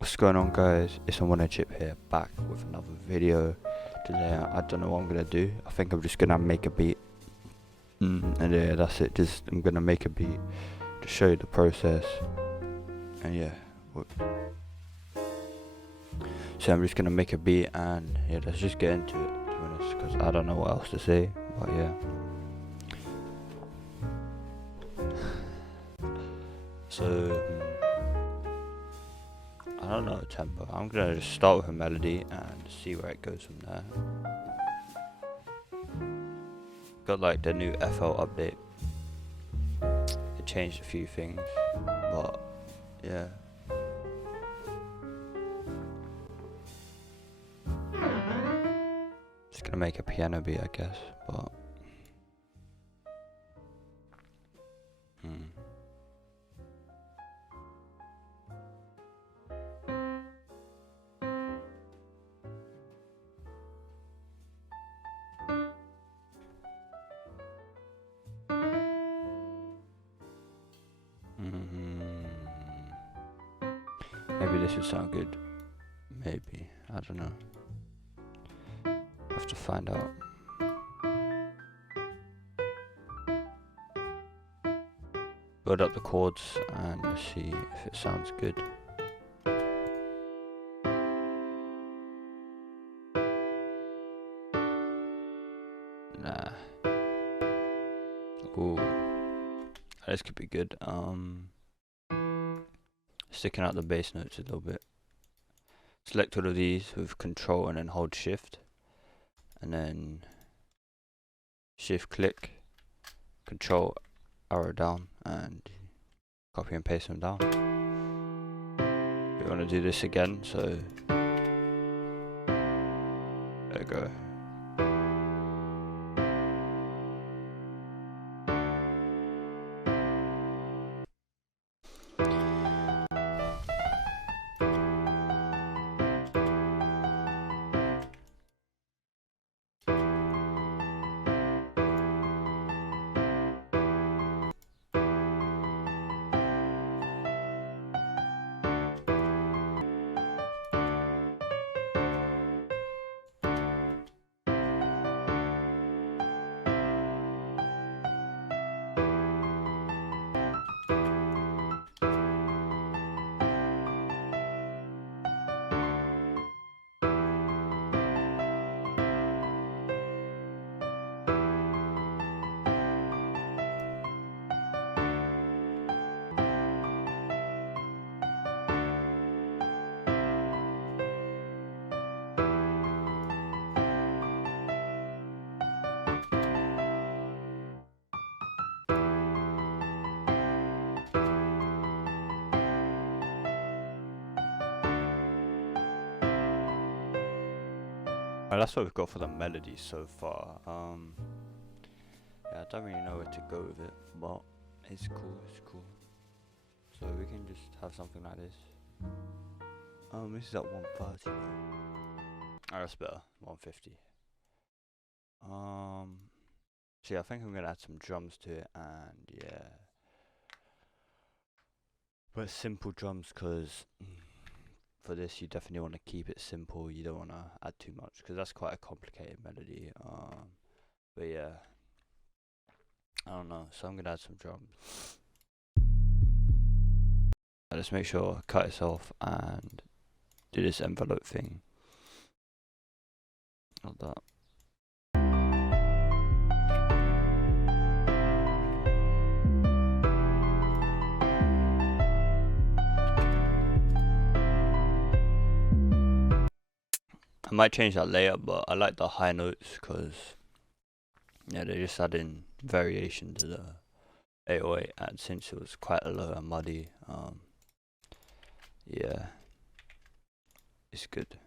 What's going on, guys? It's on Chip here, back with another video. Today I don't know what I'm gonna do. I think I'm just gonna make a beat, and yeah, that's it. I'm gonna make a beat to show you the process, and yeah. So I'm just gonna make a beat, and yeah, let's just get into it. To be honest, because I don't know what else to say, but yeah. So. I don't know tempo. I'm gonna just start with a melody and see where it goes from there. Got like the new FL update. It changed a few things, but yeah. Just gonna make a piano beat, I guess, but. Maybe this would sound good. Maybe. I don't know. Have to find out. Build up the chords and see if it sounds good. Nah. Ooh. This could be good. Sticking out the bass notes a little bit. Select all of these with Control and then hold Shift, and then Shift click, Control arrow down, and copy and paste them down. We want to do this again, so there we go. Well, that's what we've got for the melody so far. Yeah, I don't really know where to go with it, but it's cool, it's cool. So we can just have something like this. This is at 130 though. Oh, that's better, 150. So yeah, I think I'm gonna add some drums to it, and yeah. But simple drums, cause for this you definitely want to keep it simple. You don't want to add too much because that's quite a complicated melody. But yeah, I don't know, so I'm gonna add some drums. Let's make sure I cut this off and do this envelope thing like that. I might change that later, but I like the high notes because yeah, they're just adding variation to the 808, and since it was quite low and muddy, yeah, it's good.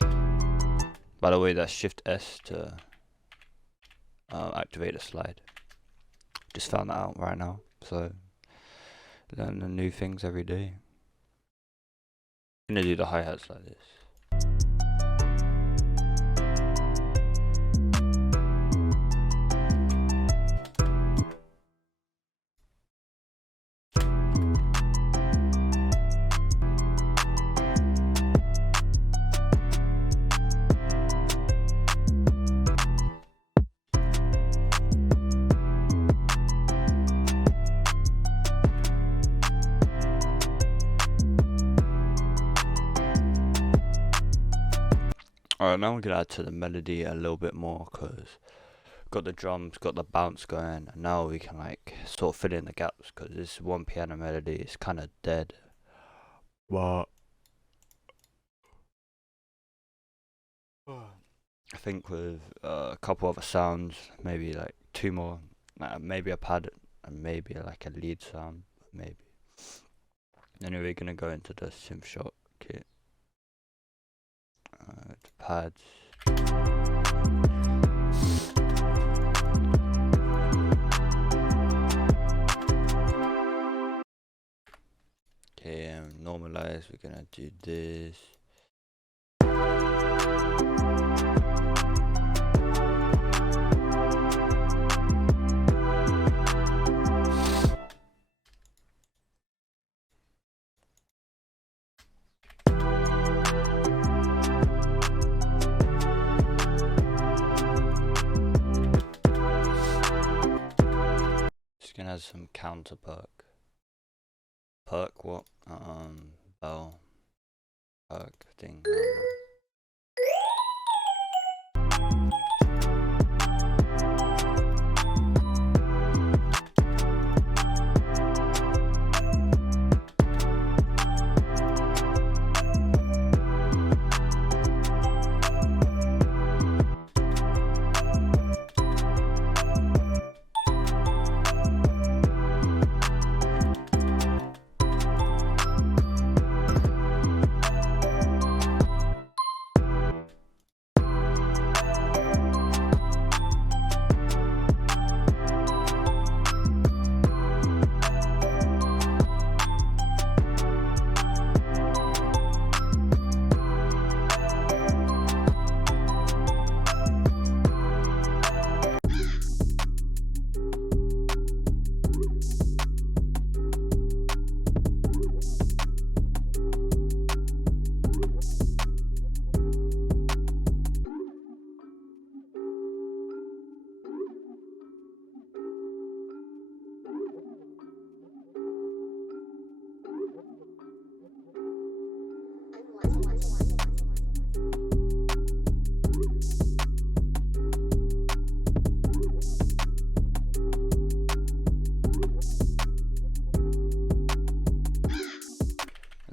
By the way, that's Shift S to activate the slide. Just found that out right now, so learning new things every day. I'm gonna do the hi-hats like this. Alright, now we're gonna add to the melody a little bit more, cause got the drums, got the bounce going, and now we can like sort of fill in the gaps, cause this one piano melody is kind of dead. But I think with a couple other sounds, maybe like two more, maybe a pad and maybe like a lead sound, maybe. Anyway, we're gonna go into the synth shot kit. Pads. Okay, normalize. We're gonna do this. Just gonna add some counter perk. Perk what? Bell. Perk thing.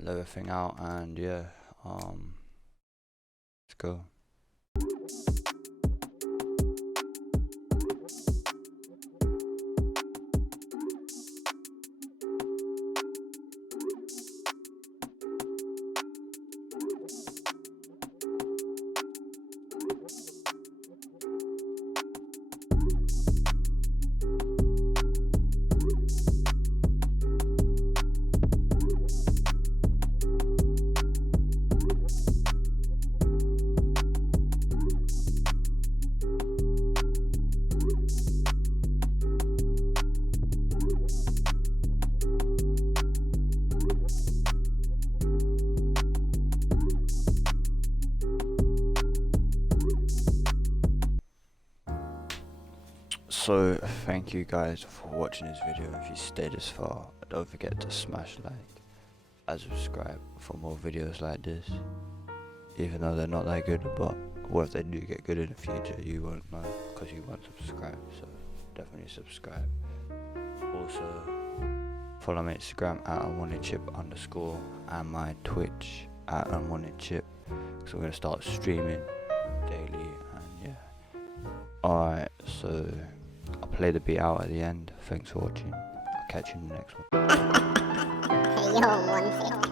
Everything out, and yeah, let's go. So thank you guys for watching this video. If you stayed this far, don't forget to smash like and subscribe for more videos like this, even though they're not that good. But what if they do get good in the future? You won't know because you won't subscribe, so definitely subscribe. Also follow my Instagram at unwantedchip_ and my Twitch at unwantedchip, because we're gonna start streaming daily. And yeah, alright, so I'll play the beat out at the end. Thanks for watching. I'll catch you in the next one. Hey, yo, 150.